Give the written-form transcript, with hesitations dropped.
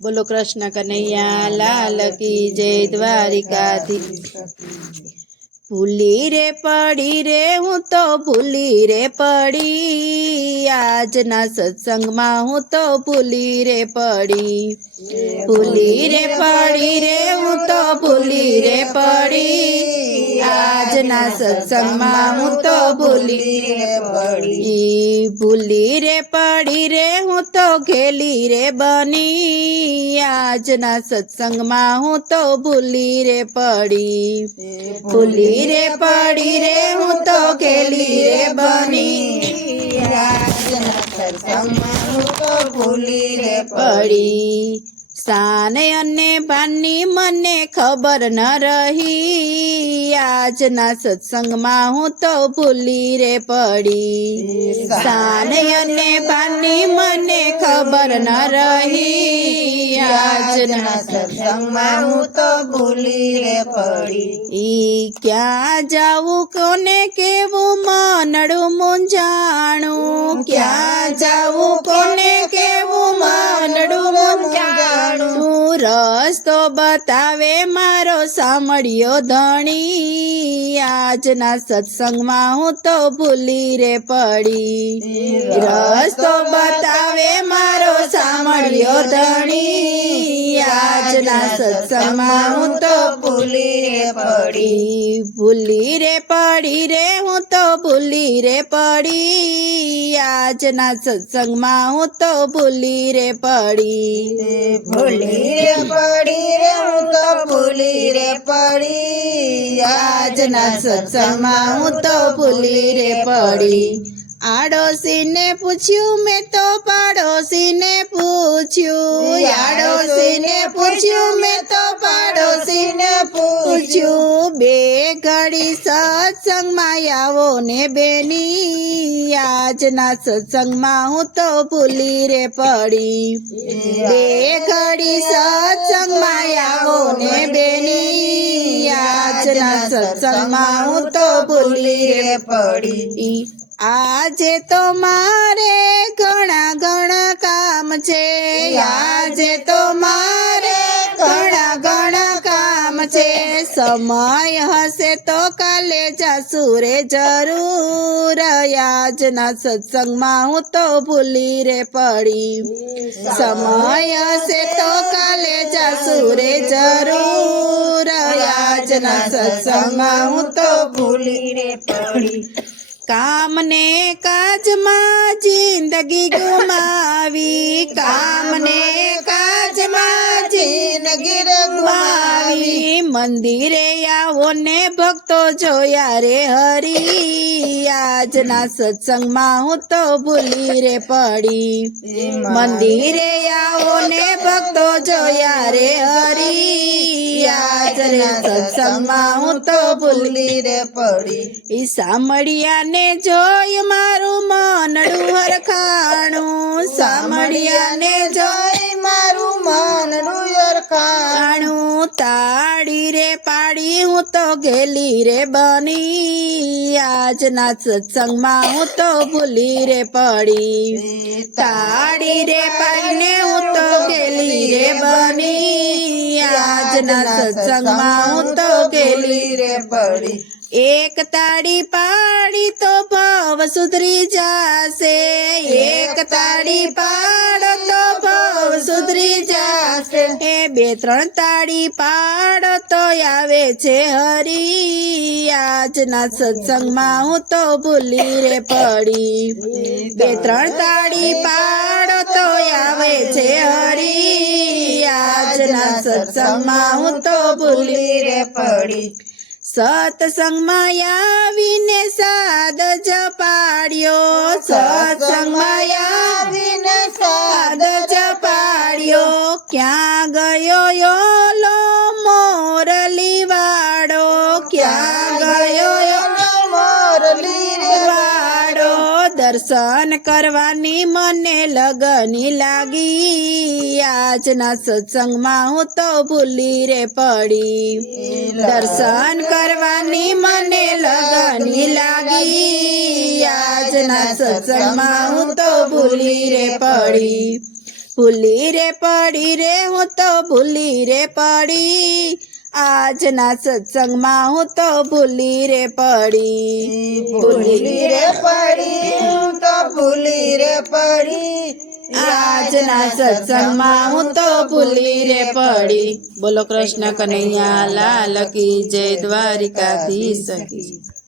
बोलो कृष्ण कन्हैया लाल की जय द्वारिकाधीश। भूली रे पड़ी रे हूँ तो भूली रे पड़ी, आज ना सत्संग में हूँ तो भूली रे पड़ी। भूली रे पड़ी रे हूँ तो भूली रे पड़ी, आज ना सत्संग में हूँ तो भूली रे पड़ी। भूली रे पड़ी रे हूँ तो घेली रे बनी, आज ना सत्संग में हूँ तो भूली रे पड़ी। भूली रे पड़ी रे हूँ तो घेली रे बनी, आज ना सत्संग में हूँ तो भूली रे पड़ी। साने अने बानी मने खबर न रही, आज ना सत्संग में हूँ तो भूली रे पड़ी। साने अने बानी मने खबर न रही, आज ना सत्संग में हूँ तो भूली रे पड़ी। ई क्या जाऊँ कोने केवू मनडू मुंजाणू, क्या जाऊँ कोने केवू मनडू मुंजाणू। रस्तो बतावे मारो सामड़ियो धणी, आज ना सत्संग में हूँ तो भूली रे पड़ी। रस्तो बतावे मारो सामड़ियो धणी, आज ना सत्संग में हूँ तो भूली रे पड़ी। भूली रे पड़ी रे हूँ तो भूली रे पड़ी, आज ना सत्संग में हूँ तो भूली रे पड़ी। भूली रे पड़ी रे हूँ तो भूली रे पड़ी, आज ना सत्संग में हूँ तो भूली रे पड़ी। आड़ोसी ने पूछ्यू मैं तो पाड़ोसी ने पूछ्यू, आड़ोसी ने पूछ्यू मैं तो पाड़ोसी ने पूछ्यू। बे घड़ी सत्संग में आवो ने बेनी, आज ना सत्संग में हूँ तो भूली रे पड़ी। बे घड़ी सत्संग में आवो ने बेनी, आज ना सत्संग में हूँ तो भूली रे पड़ी। આજે તો મારે ઘણા ઘણા કામ છે, આજે તો મારે ઘણા ઘણા કામ છે। સમય હશે તો કાલે જાસુ રે જરૂર, आज ना सत्संग में हूँ तो भूली रे पड़ी। समय हશે તો કાલે જાસુ રે જરૂર, आज ना सत्संग में हूँ तो भूली रे पड़ी। काम ने काज में जिंदगी गुमावी, काम ने काज में जिंदगी गुमावी। मंदिरे आवो ने भक्तो जोया रे हरी, आज ना सत्संग में हूँ तो भूली रे पड़ी। मंदिरे आवो ने भक्तो जोया रे हरी, आज ना सत्संग में हूँ तो भूली रे पड़ी। ई सामड़िया ने जोय मारू मनडू हरखाणू, सामड़िया ने जोय मारू मनडू हरखाणू। ताड़ी रे पाड़ी हूँ तो घेली रे बनी, आज ना सत्संग में हूँ तो भूली रे पड़ी। ताड़ी रे पाड़ी ने हूँ तो घेली रे बनी, आज ना सत्संग में हूँ तो घेली रे पड़ी। एक ताड़ी पाड़ी तो भाव सुधरी जासे, एक ताड़ी पाड़ो तो भाव सुधरी जासे। ए बे त्रण ताड़ी पाड़ो तो आवे छे हरी, आज ना सत्संग में हूँ तो भूली रे पड़ी। बे त्रण ताड़ी पाड़ो तो आवे छे हरी, आज ना सत्संग में हूँ तो भूली रे पड़ी। सत्संग में आवीने साद जपाड्यो, सत्संग में आवीने साद जपाड्यो। क्या गयो योलो मोरली वाड़ो, क्या गयो योलो मोरली वाड़ो। दर्शन करवानी मने लगनी लागी, आज ना सत्संग में हूँ तो भूली रे पड़ी। दर्शन करवानी मने लगनी लागी, आज ना सत्संग में हूँ तो भूली रे पड़ी। ભૂલી રે પડી રે હું તો ભૂલી રે પડી આજના સત્સંગમાં હું તો ભૂલી રે પડી ભૂલી રે પડી હું તો ભૂલી રે પડી આજના સત્સંગમાં હું તો ભૂલી રે પડી. બોલો કૃષ્ણ કનૈયા લાલ કી જય, દ્વારિકાધીશ કી જય.